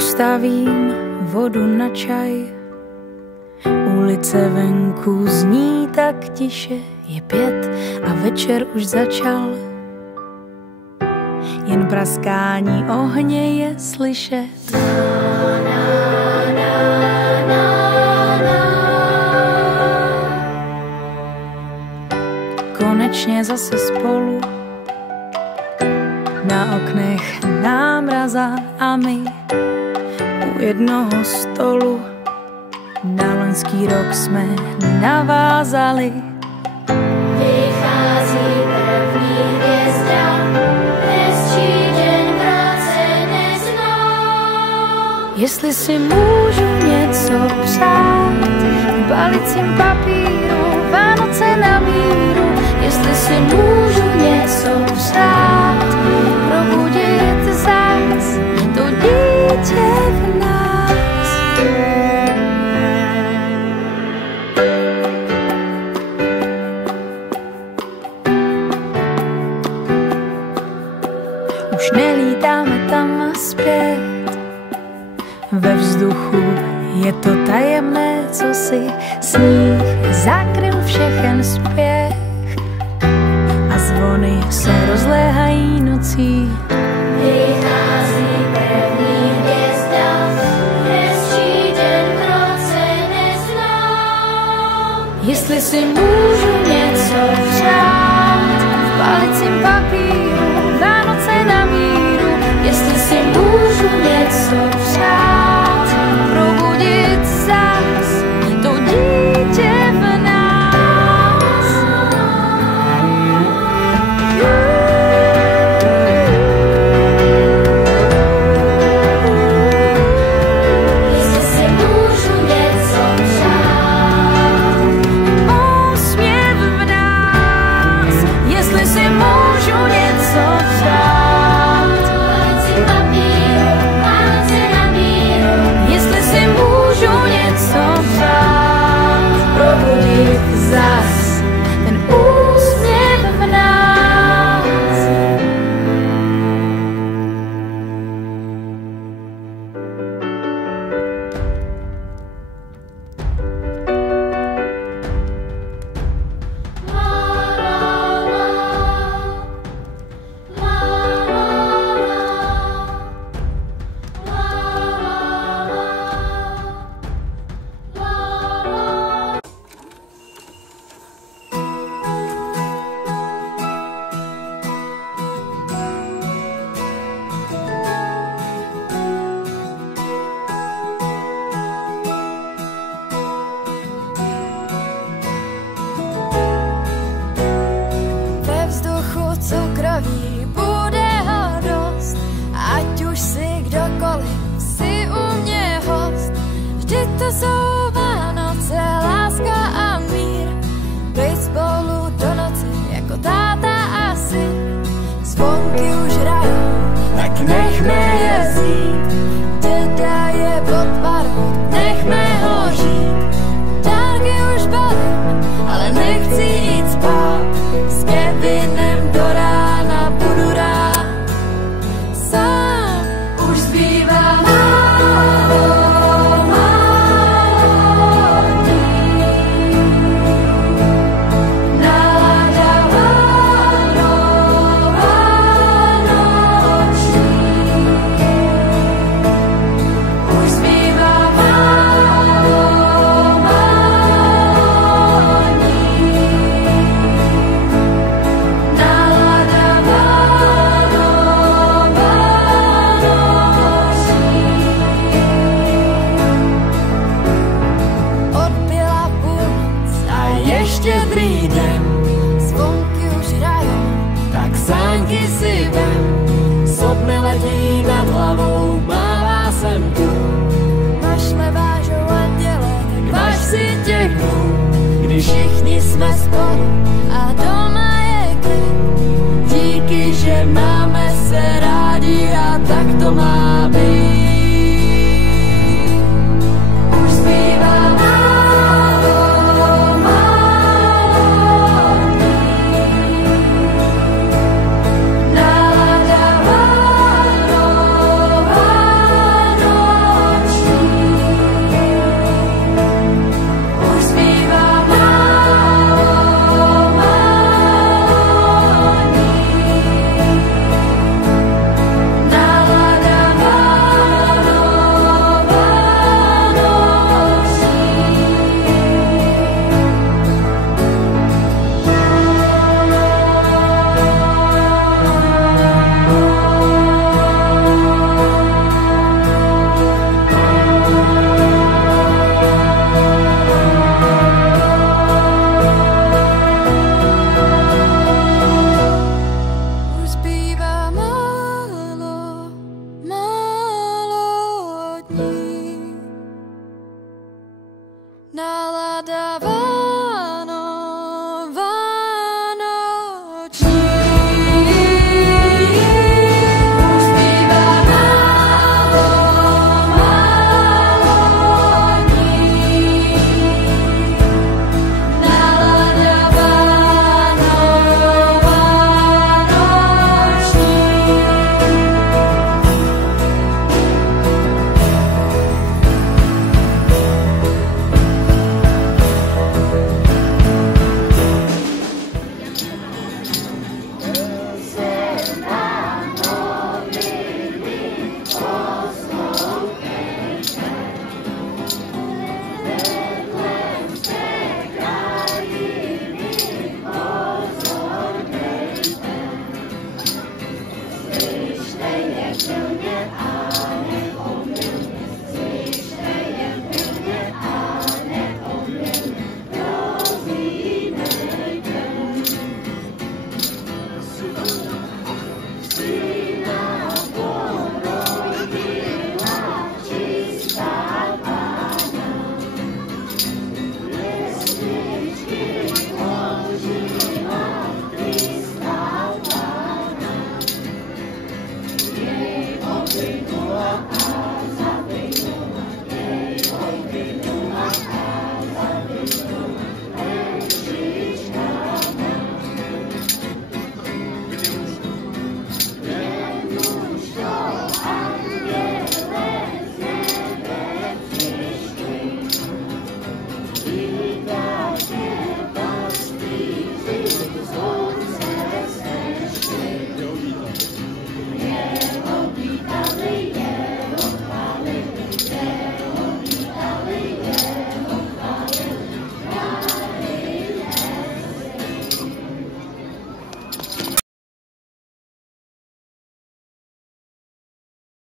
Postavím vodu na čaj, ulice venku zní tak tiše, je 5 a večer už začal. Jen praskání ohně je slyšet. Konečně zase spolu, na oknech námraza a my u jednoho stolu. Na loňský rok jsme navázali. Vychází první hvězda, hezčí den práce neznám. Jestli si můžu něco přát, v balicím papíru, Vánoce na míru. Jestli si můžu něco přát, probudit zás to dítě v nás. Už nelítáme tam a zpět, ve vzduchu je to tajemné, co si sníh zakryl všechen spěch a zvony se rozléhají nocí. Vychází první hvězda, hezčí den v roce neznám. Jestli si můžu něco přát, v balicím papíru, Vánoce na míru. Jestli si můžu něco přát, probudit zás to dítě v nás. Jestli si můžu něco přát, Úsměv v nás. Jestli si můžu něco přát, balicím papíru, Vánoce na míru. jestli si můžu něco přát, probudit zas ten úsměv v nás. Ve vzduchu cukroví bude ho dost, ať už si kdokoliv si u mě host. Vždyť to jsou Vánoce, láska a mír, být spolu do noci jako táta a syn. Zvonky už hrajou, tak nechme je vzít, děda je podparut, nechme ho žít. Dárky už balím, ale nechci jít spát, s Kevinem do rána budu rád. Sám už zbývá málo, málo dní. Nálada vánoční. Už zbývá málo, málo dní. Nálada vánoční. Odbyla půlnoc a ještě druhý den, zvonky už hrajou, tak sánky si vem. Sopny letí nad hlavou, mává sem tu. Mašle vážou anděle, tak važ si těch dnů, když všichni jsme spolu.